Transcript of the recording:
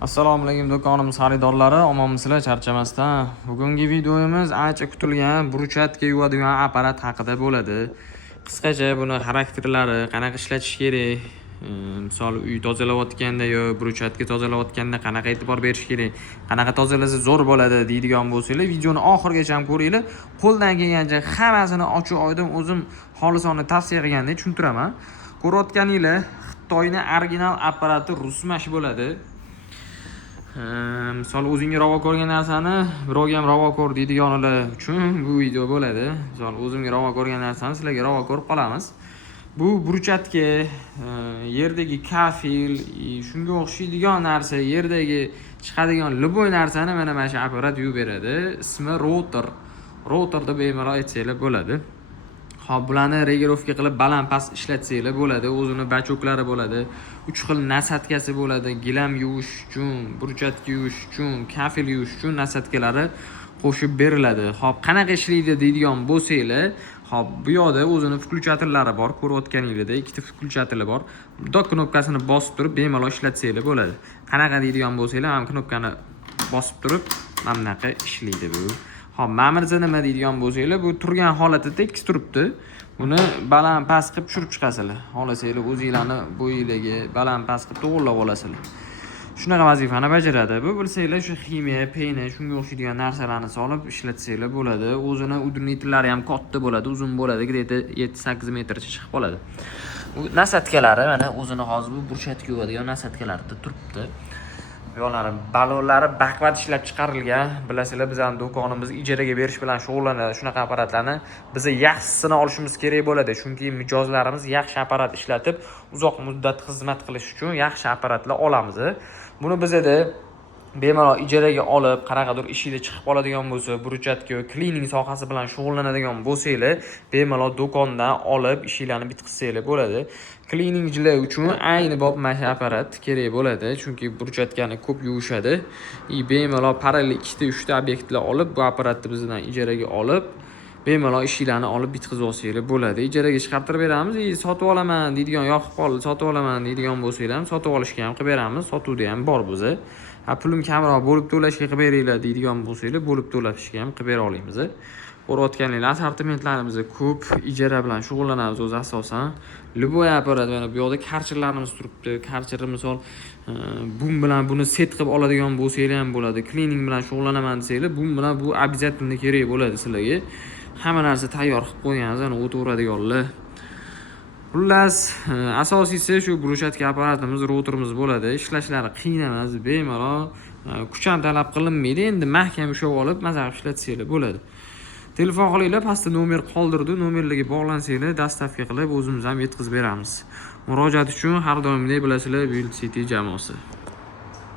Assalomu alaykum do'konimiz xaridorlari, omonmisizlar, charchamasdan. Bugungi videomiz ancha kutilgan bruchatka yuvadigan apparat haqida bo'ladi. Qisqacha buni xarakterlari, qanaqa ishlatish kerak, misol uy tozalayotganda yo bruchatka tozalayotganda qanaqa e'tibor berish kerak, qanaqa tozalasa zo'r bo'ladi deydigan bo'lsanglar, videoni oxirigacha ham ko'ringlar. Qo'ldan kelgancha hammasini ochiq-oydin o'zim xolisona tavsiya qilgandek tushuntiraman. Ko'rayotganinglar Xitoyning original apparati rusmash bo'ladi. Misol o'zingga ravo ko'rgan narsani birovga ham ravo ko'r deydiganlar uchun bu video bo'ladi. Misol o'zimga ravo ko'rgan narsani sizlarga ravo ko'rib qolamiz. Bu bruchatka, yerdagi kafel, shunga o'xshaydigan narsa, yerdagi chiqadigan любой narsani mana shu apparat yuvib beradi. Ismi router. Routerda bemalol aytsanglar bo'ladi. Xo'p, bularni regirovka qilib baland-past ishlatsanglar bo'ladi. O'zini bachoklari bo'ladi. 3 xil nasatkasi bo'ladi. Gilam yuvish uchun, bruchatka yuvish uchun, kafel yuvish uchun nasatkalari qo'shib beriladi. Xo'p, qanaqa ishlaydi deydigan bo'lsanglar, xo'p, bu yoqda o'zini включательlari bor. Ko'rayotganingizda ikkita включатель bor. Bitta knopkasini bosib turib bemalol ishlatsanglar bo'ladi. Qanaqa deydigan bo'lsanglar, ham knopkani bosib turib mana bunaqa ishlaydi bu. Xo'p, ma'mirza nima deydigan bo'lsanglar, bu turgan holatida tekis turibdi. Buni baland-past qilib tushirib chiqasizlar. Xohlasanglar o'zingizlarni bo'yingizga baland-past qilib to'g'irlab olasizlar. Shunaqa vazifani bajaradi. Bu bilsanglar shu ximiya, peyna, shunga o'xshaydigan narsalarni solib ishlatsanglar bo'ladi. O'zini udunitlari ham katta bo'ladi, uzun bo'ladi, где-то 7-8 metrcha chiqib qoladi. Bu nasatkalari mana o'zini hozir bu bruchatka yuvadigan nasatkalarida turibdi. Yo'lari balonlari baqvat ishlab chiqarilgan. Bilasizlar, bizning do'konimiz ijaraga berish bilan shug'ullanadi. Shunaqa apparatlarni biz yaxshisini olishimiz kerak bo'ladi. Chunki mijozlarimiz yaxshi apparat ishlatib, uzoq muddat xizmat qilish uchun yaxshi apparatlar olamiz. Buni bizda bemalol ijaraga olib, qanaqadir ishingizda chiqib qoladigan bo'lsa, bruchatka va cleaning sohasi bilan shug'ullanadigan bo'lsanglar, bemalol do'kondan olib ishinglarni bitkazsanglar bo'ladi. Cleaningchilar uchun ayni bob mana apparat kerak bo'ladi, chunki bruchatkani ko'p yuvishadi. Bemalol parallel 2-3 ta obyektlar olib, bu apparatni bizdan ijaraga olib, bemalol ishinglarni olib bitkazib olsanglar bo'ladi. Ijaraga chiqartirib beramiz. Sotib olaman deydigan, yoqib qoldi, sotib olaman deydigan bo'lsanglar ham sotib olishga ham qilib beramiz. Sotuvda ham bor bizda. Pulim kamroq bo'lib to'lashga qilib beringlar deydigan bo'lsanglar, bo'lib to'lashga ham qilib bera olamiz. Ko'rayotganinglar assortimentlarimiz ko'p, ijara bilan shug'ullanamiz o'z asosan. Любой apparat mana bu yoqda karcherlarimiz turibdi. Karcher misol bum bilan buni set qilib oladigan bo'lsanglar ham bo'ladi. Cleaning bilan shug'ullanaman desanglar, bum bilan bu обязательно kerak bo'ladi sizlarga. Hamma narsa tayyor qilib qo'ygansiz, ana o'tiradiganlar. Xullas, asosiysi shu bruchatka apparatimiz, routerimiz bo'ladi. Ishlashlari qiyin emas, bemalol, kuch ham talab qilinmaydi. Endi mahkam ushlab olib, maza qilib ishlatsanglar bo'ladi. Telefon qilinglar, pastda nomer qoldirdi, nomerlarga bog'lansanglar, dastavka qilib o'zimiz ham yetkazib beramiz. Murojaat uchun har doimgidek bilasizlar, Build City jamoasi.